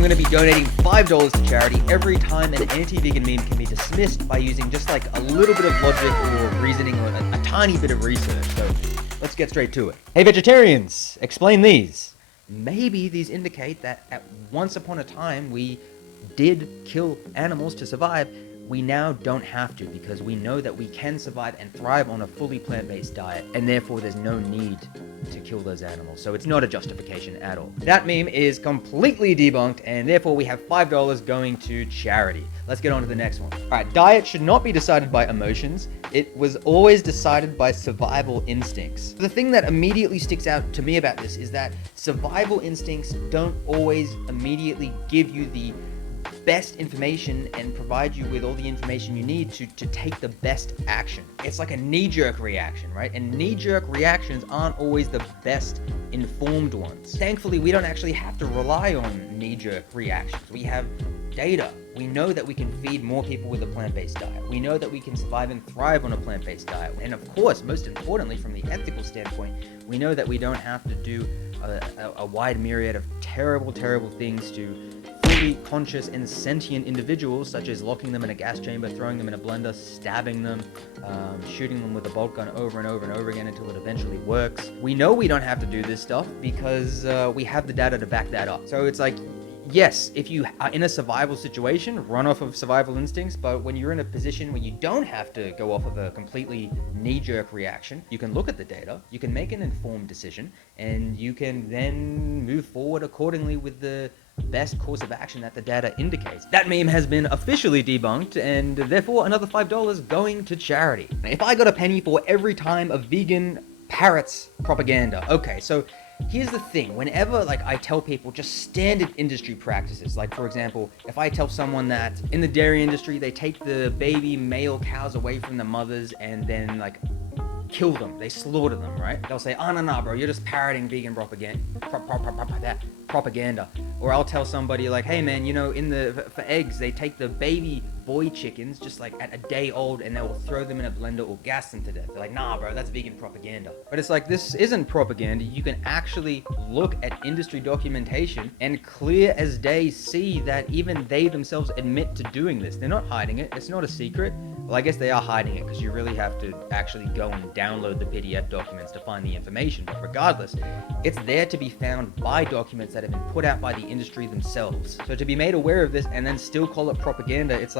I'm going to be donating $5 to charity every time an anti-vegan meme can be dismissed by using just like a little bit of logic or reasoning or a tiny bit of research. So let's get straight to it. Hey vegetarians, explain these. Maybe these indicate that at once upon a time we did kill animals to survive. We now don't have to, because we know that we can survive and thrive on a fully plant-based diet, and therefore there's no need to kill those animals. So it's not a justification at all. That meme is completely debunked, and therefore we have $5 going to charity. Let's get on to the next one. All right, diet should not be decided by emotions. It was always decided by survival instincts. The thing that immediately sticks out to me about this is that survival instincts don't always immediately give you the best information and provide you with all the information you need to take the best action. It's like a knee-jerk reaction, right? And knee-jerk reactions aren't always the best informed ones. Thankfully, we don't actually have to rely on knee-jerk reactions. We have data. We know that we can feed more people with a plant-based diet. We know that we can survive and thrive on a plant-based diet. And of course, most importantly, from the ethical standpoint, we know that we don't have to do a wide myriad of terrible things to fully conscious and sentient individuals, such as locking them in a gas chamber, throwing them in a blender, stabbing them, shooting them with a bolt gun over and over and over again until it eventually works. We know we don't have to do this stuff because we have the data to back that up. So it's like, yes, if you are in a survival situation, run off of survival instincts, but when you're in a position where you don't have to go off of a completely knee-jerk reaction, you can look at the data, you can make an informed decision, and you can then move forward accordingly with the best course of action that the data indicates. That meme has been officially debunked, and therefore another $5 going to charity. If I got a penny for every time a vegan parrots propaganda. Okay, so here's the thing. Whenever I tell people just standard industry practices, like for example, if I tell someone that in the dairy industry they take the baby male cows away from the mothers and then kill them, they slaughter them, right? They'll say, oh no, bro, you're just parroting vegan propaganda. Or I'll tell somebody hey man, for eggs, they take the baby boy chickens just at a day old and they will throw them in a blender or gas them to death. They're like, nah bro, that's vegan propaganda. But it's this isn't propaganda. You can actually look at industry documentation and clear as day see that even they themselves admit to doing this. They're not hiding it. It's not a secret. Well, I guess they are hiding it because you really have to actually go and download the PDF documents to find the information. But regardless, it's there to be found by documents that have been put out by the industry themselves. So to be made aware of this and then still call it propaganda, it's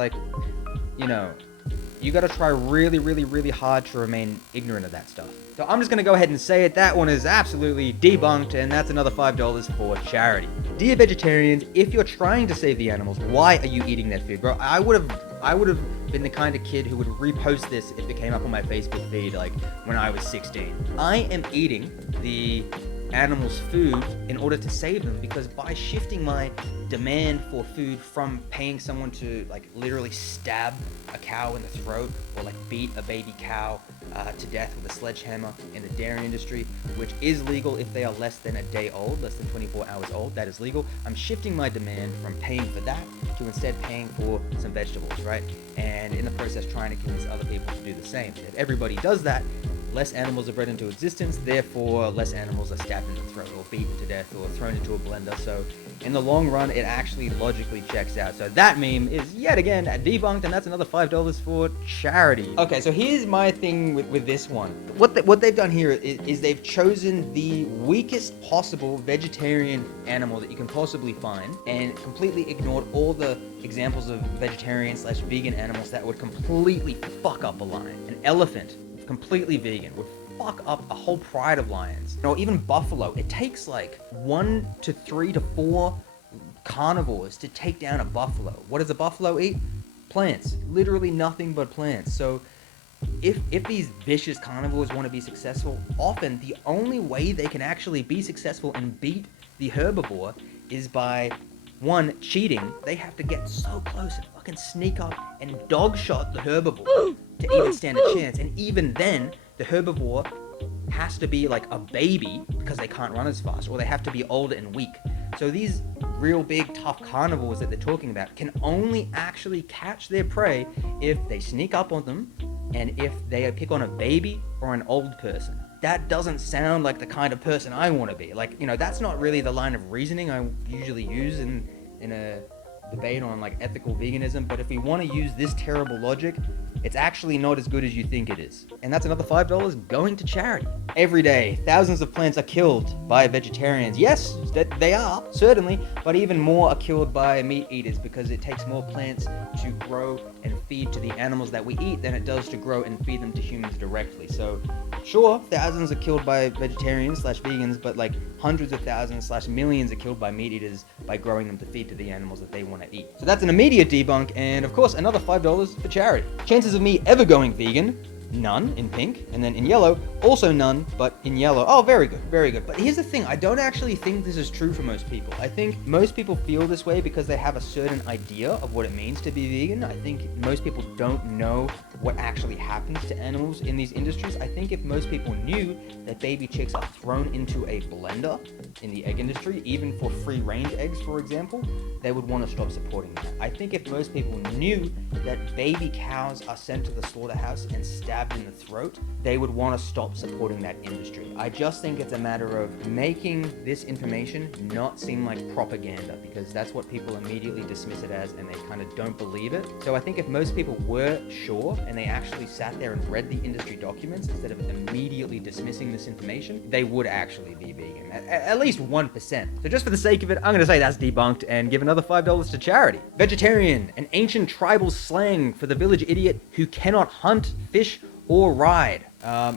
you gotta try really hard to remain ignorant of that stuff. So I'm just gonna go ahead and say it. That one is absolutely debunked, and that's another $5 for charity. Dear vegetarians, if you're trying to save the animals, why are you eating that food, bro? I would have been the kind of kid who would repost this if it came up on my Facebook feed when I was 16. I am eating the animals' food in order to save them, because by shifting my demand for food from paying someone to literally stab a cow in the throat or beat a baby cow to death with a sledgehammer in the dairy industry, which is legal if they are less than a day old, less than 24 hours old, that is legal. I'm shifting my demand from paying for that to instead paying for some vegetables, right? And in the process trying to convince other people to do the same. If everybody does that, less animals are bred into existence, therefore less animals are stabbed in the throat or beaten to death or thrown into a blender. So in the long run, it actually logically checks out. So that meme is yet again debunked, and that's another $5 for charity. Okay, so here's my thing with this one. What they've done here is they've chosen the weakest possible vegetarian animal that you can possibly find and completely ignored all the examples of vegetarian/vegan animals that would completely fuck up a lion. An elephant, completely vegan, would fuck up a whole pride of lions. Or even buffalo. It takes 1 to 3 to 4 carnivores to take down a buffalo. What does a buffalo eat? Plants. Literally nothing but plants. So if these vicious carnivores want to be successful, often the only way they can actually be successful and beat the herbivore is by, one, cheating. They have to get so close and fucking sneak up and dog shot the herbivore to even stand a chance. And even then, the herbivore has to be a baby because they can't run as fast, or they have to be older and weak. So these real big tough carnivores that they're talking about can only actually catch their prey if they sneak up on them and if they pick on a baby or an old person. That doesn't sound like the kind of person I want to be. That's not really the line of reasoning I usually use in in a debate on like ethical veganism, but if we want to use this terrible logic, it's actually not as good as you think it is. And that's another $5 going to charity. Every day, thousands of plants are killed by vegetarians. Yes, they are, certainly, but even more are killed by meat eaters because it takes more plants to grow and feed to the animals that we eat than it does to grow and feed them to humans directly. So, sure, thousands are killed by vegetarians/vegans, but like hundreds of thousands/millions are killed by meat eaters by growing them to feed to the animals that they want to eat. So that's an immediate debunk, and of course, another $5 for charity. Chances of me ever going vegan, none in pink, and then in yellow, also none, but in yellow. Oh, very good, very good. But here's the thing, I don't actually think this is true for most people. I think most people feel this way because they have a certain idea of what it means to be vegan. I think most people don't know what actually happens to animals in these industries. I think if most people knew that baby chicks are thrown into a blender in the egg industry, even for free-range eggs, for example, they would want to stop supporting that. I think if most people knew that baby cows are sent to the slaughterhouse and stabbed in the throat, they would want to stop supporting that industry. I just think it's a matter of making this information not seem like propaganda, because that's what people immediately dismiss it as and they kind of don't believe it. So I think if most people were sure and they actually sat there and read the industry documents instead of immediately dismissing this information, they would actually be vegan. At least 1%. So just for the sake of it, I'm going to say that's debunked and give another $5 to charity. Vegetarian, an ancient tribal slang for the village idiot who cannot hunt, fish, or ride.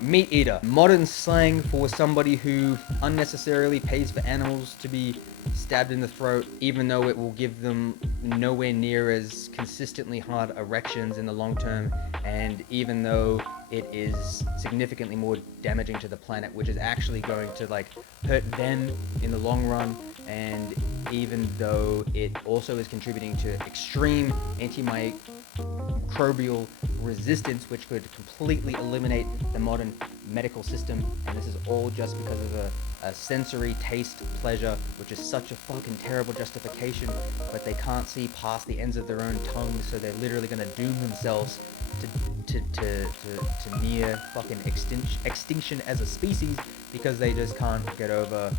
Meat eater, modern slang for somebody who unnecessarily pays for animals to be stabbed in the throat, even though it will give them nowhere near as consistently hard erections in the long term, and even though it is significantly more damaging to the planet, which is actually going to like hurt them in the long run, and even though it also is contributing to extreme antimicrobial resistance, which could completely eliminate the modern medical system, and this is all just because of a sensory taste pleasure, which is such a fucking terrible justification, but they can't see past the ends of their own tongues, so they're literally gonna doom themselves to near fucking extinction as a species because they just can't get over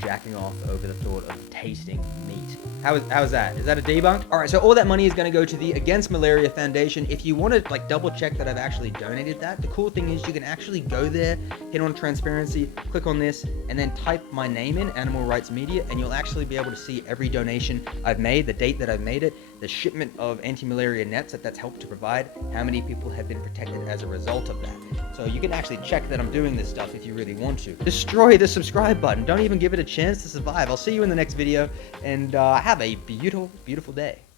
jacking off over the thought of tasting meat. How is that? Is that a debunk? All right, so all that money is going to go to the Against Malaria Foundation. If you want to like double check that I've actually donated that, the cool thing is you can actually go there, hit on transparency, click on this, and then type my name in, Animal Rights Media, and you'll actually be able to see every donation I've made, the date that I've made it, the shipment of anti-malaria nets that's helped to provide, how many people have been protected as a result of that. So you can actually check that I'm doing this stuff if you really want to. Destroy the subscribe button. Don't even give it a chance to survive. I'll see you in the next video, and have a beautiful, beautiful day.